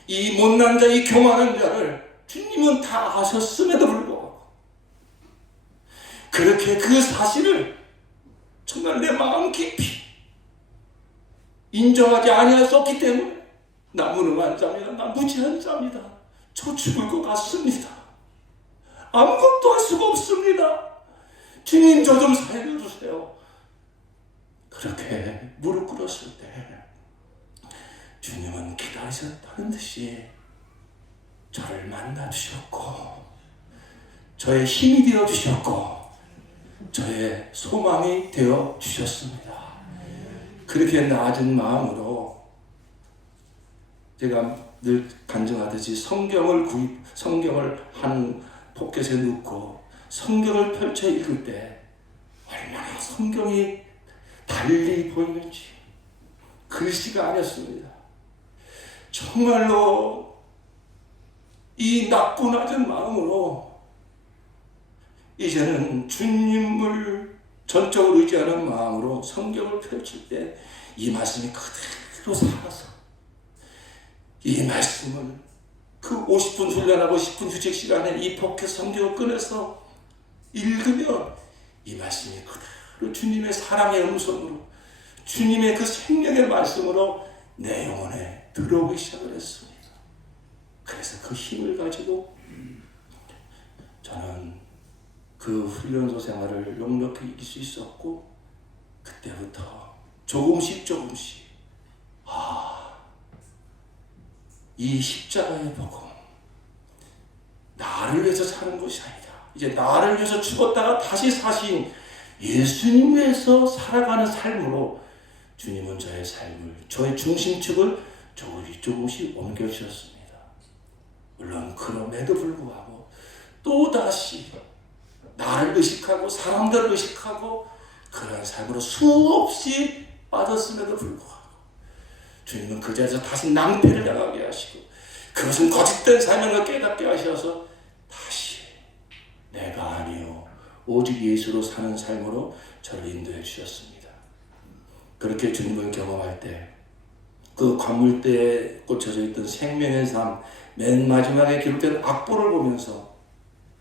이 못난 자, 이 교만한 자를 주님은 다 아셨음에도 불구하고 그렇게 그 사실을 정말 내 마음 깊이 인정하지 아니할 수 없기 때문에 나 무능한 자입니다. 나 무지한 자입니다. 저 죽을 것 같습니다. 아무것도 할 수가 없습니다. 주님 저 좀 살려주세요. 그렇게 무릎 꿇었을 때 주님은 기다리셨다는 듯이 저를 만나주셨고 저의 힘이 되어주셨고 저의 소망이 되어주셨습니다. 그렇게 낮은 마음으로 제가 늘 간증하듯이 성경을 한 포켓에 넣고 성경을 펼쳐 읽을 때 얼마나 성경이 달리 보이는지 글씨가 아니었습니다. 정말로 이 낮고 낮은 마음으로 이제는 주님을 전적으로 의지하는 마음으로 성경을 펼칠 때 이 말씀이 그대로 살아서 이 말씀을 그 50분 훈련하고 10분 휴식 시간에 이 포켓 성경을 꺼내서 읽으면 이 말씀이 그대로 주님의 사랑의 음성으로 주님의 그 생명의 말씀으로 내 영혼에 들어오기 시작을 했습니다. 그래서 그 힘을 가지고 저는 그 훈련소 생활을 넉넉히 이길 수 있었고 그때부터 조금씩 이 십자가의 복음 나를 위해서 사는 것이 아니다. 이제 나를 위해서 죽었다가 다시 사신 예수님 위해서 살아가는 삶으로 주님은 저의 삶을 저의 중심축을 조금씩 옮겨주셨습니다. 물론 그럼에도 불구하고 또다시 나를 의식하고 사람들을 의식하고 그런 삶으로 수없이 빠졌음에도 불구하고 주님은 그 자리에서 다시 낭패를 당하게 하시고 그것은 거짓된 삶을 깨닫게 하셔서 다시 내가 아니요 오직 예수로 사는 삶으로 저를 인도해 주셨습니다. 그렇게 주님을 경험할 때 그 관물대에 꽂혀져 있던 생명의 삶 맨 마지막에 기록된 악보를 보면서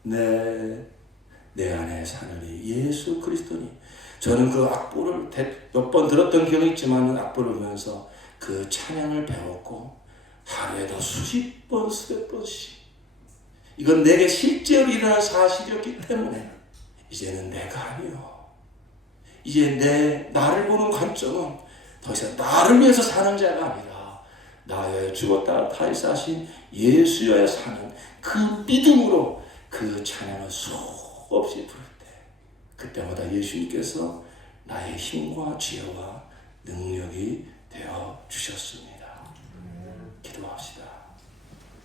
내 안에 사느니 예수 그리스도니 저는 그 악보를 몇 번 들었던 기억이 있지만 악보를 보면서 그 찬양을 배웠고 하루에도 수십 번씩 이건 내게 실제로 일어난 사실이었기 때문에 이제는 내가 아니요 이제 나를 보는 관점은 더 이상 나를 위해서 사는 자가 아니라 나의 죽었다 다시 사신 예수여야 사는 그 믿음으로 그 찬양을 수없이 부를 때 그때마다 예수님께서 나의 힘과 지혜와 능력이 되어 주셨습니다. 기도합시다.